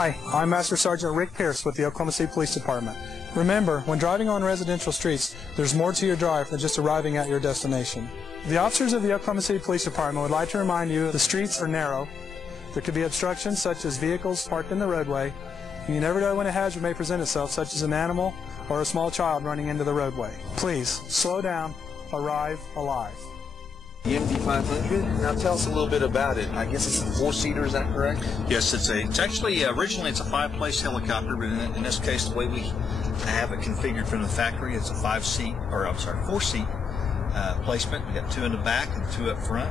Hi, I'm Master Sergeant Rick Pierce with the Oklahoma City Police Department. Remember, when driving on residential streets, there's more to your drive than just arriving at your destination. The officers of the Oklahoma City Police Department would like to remind you the streets are narrow. There could be obstructions such as vehicles parked in the roadway, and you never know when a hazard may present itself, such as an animal or a small child running into the roadway. Please, slow down, arrive alive. The MD500. Now tell us a little bit about it. I guess it's a four-seater, is that correct? Yes, it's actually originally it's a five-place helicopter, but in this case, the way we have it configured from the factory, it's a four-seat placement. We got two in the back and two up front.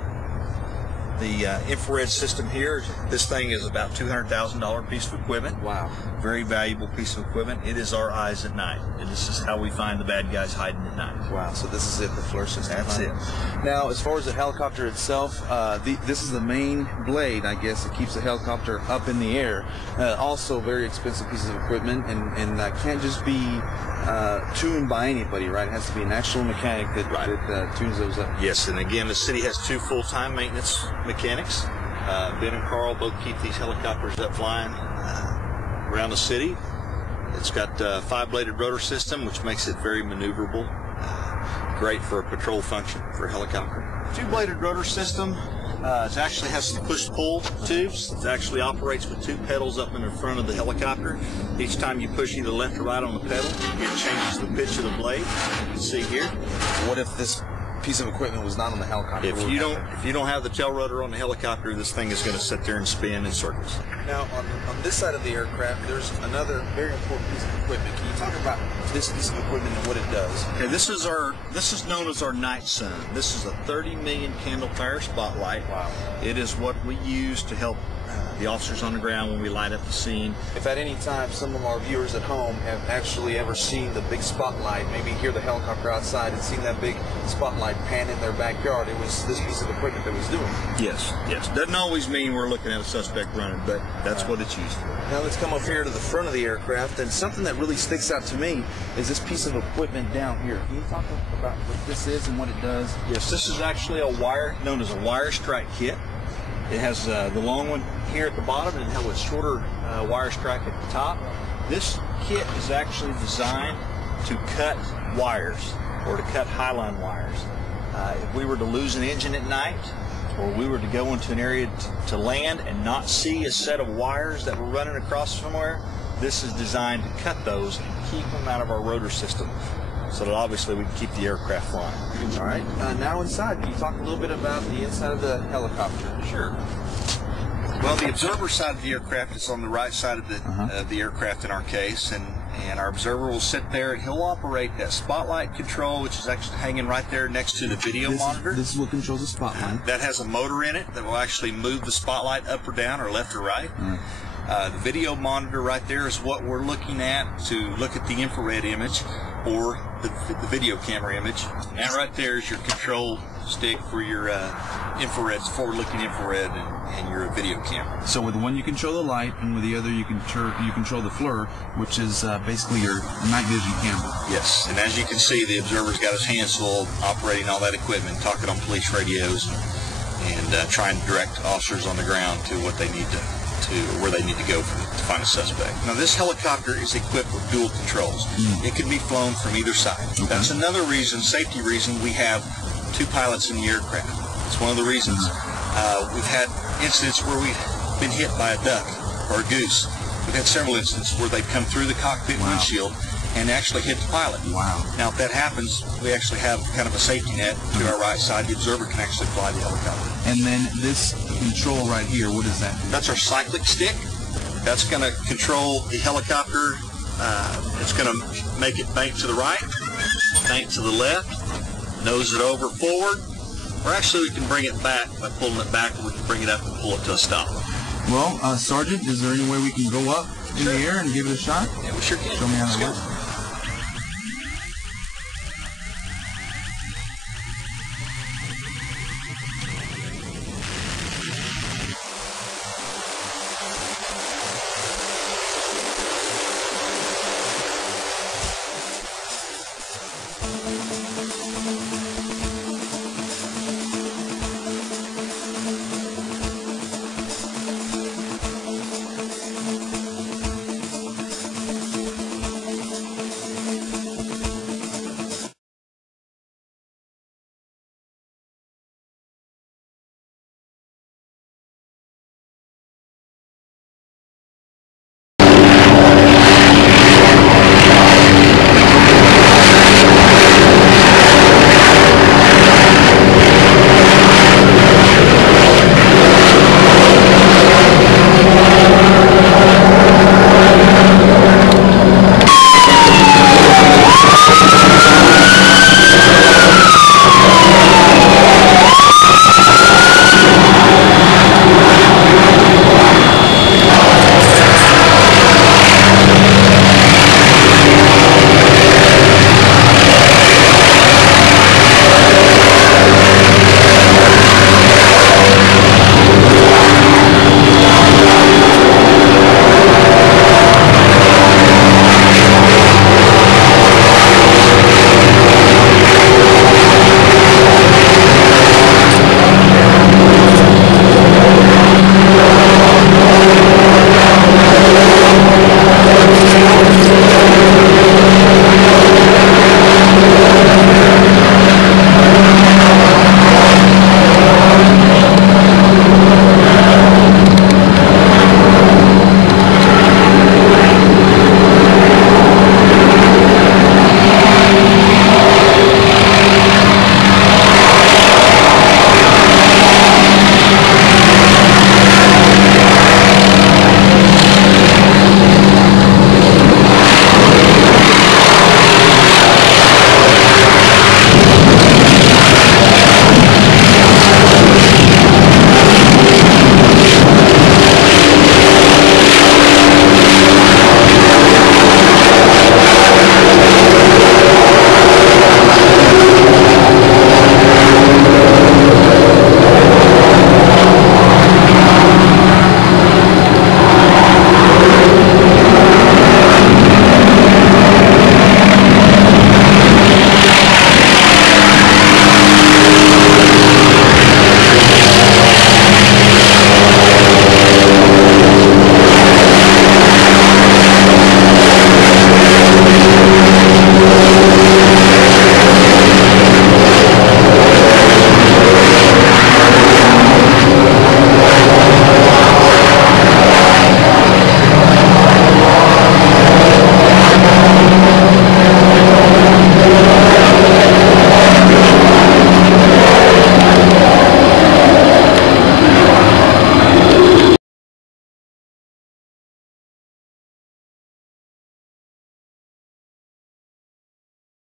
The infrared system here, this thing is about $200,000 piece of equipment. Wow. Very valuable piece of equipment. It is our eyes at night. And this is how we find the bad guys hiding at night. Wow, so this is it, the FLIR system. That's it. Now, as far as the helicopter itself, this is the main blade, I guess, that keeps the helicopter up in the air. Also, very expensive piece of equipment, and can't just be tuned by anybody, right? It has to be an actual mechanic that tunes those up. Yes, and again, the city has two full-time maintenance mechanics. Ben and Carl both keep these helicopters up flying around the city. It's got a five-bladed rotor system, which makes it very maneuverable. Great for a patrol function for a helicopter. Two-bladed rotor system. It actually has some push-pull tubes. It actually operates with two pedals up in the front of the helicopter. Each time you push either left or right on the pedal, it changes the pitch of the blade. You can see here. What if this piece of equipment was not on the helicopter? If you don't have the tail rotor on the helicopter, this thing is going to sit there and spin in circles. Now, on this side of the aircraft, there's another very important piece of equipment. Can you talk about this piece of equipment and what it does? Okay, this is known as our night sun. This is a 30 million candle fire spotlight. Wow. It is what we use to help the officers on the ground when we light up the scene. If at any time some of our viewers at home have actually ever seen the big spotlight, maybe hear the helicopter outside and seen that big spotlight pan in their backyard, it was this piece of equipment that was doing. Yes, yes. Doesn't always mean we're looking at a suspect running, but that's what it's used for. Now let's come up here to the front of the aircraft, and something that really sticks out to me is this piece of equipment down here. Can you talk about what this is and what it does? Yes, this is actually a wire, known as a wire strike kit. It has the long one here at the bottom and it has a shorter wire strike at the top. This kit is actually designed to cut wires or to cut highline wires. If we were to lose an engine at night, or we were to go into an area to land and not see a set of wires that were running across somewhere, this is designed to cut those and keep them out of our rotor system, so that obviously we can keep the aircraft flying. All right. Now inside, can you talk a little bit about the inside of the helicopter? Sure. Well, the observer side of the aircraft is on the right side of the aircraft in our case, and our observer will sit there and he'll operate that spotlight control, which is actually hanging right there next to the video monitor. This is what controls the spotlight. That has a motor in it that will actually move the spotlight up or down or left or right. The video monitor right there is what we're looking at to look at the infrared image or the video camera image. And that right there is your control stick for your infrared, forward-looking infrared, and your video camera. So with one you control the light, and with the other you control the FLIR, which is basically your night vision camera. Yes, and as you can see, the observer's got his hands full operating all that equipment, talking on police radios, and trying to direct officers on the ground to what they need to where they need to go to find a suspect. Now, this helicopter is equipped with dual controls. It can be flown from either side. Okay. That's another reason, safety reason, we have two pilots in the aircraft. It's one of the reasons. We've had incidents where we've been hit by a duck or a goose. We've had several incidents where they've come through the cockpit windshield and actually hit the pilot. Wow. Now, if that happens, we actually have kind of a safety net to our right side. The observer can actually fly the helicopter. And then this control right here, what is that? That's our cyclic stick. That's going to control the helicopter. It's going to make it bank to the right, bank to the left, nose it over forward, or actually we can bring it back by pulling it back, and we can bring it up and pull it to a stop. Well, Sergeant, is there any way we can go up in the air and give it a shot? Yeah, we sure can. Show me how that works.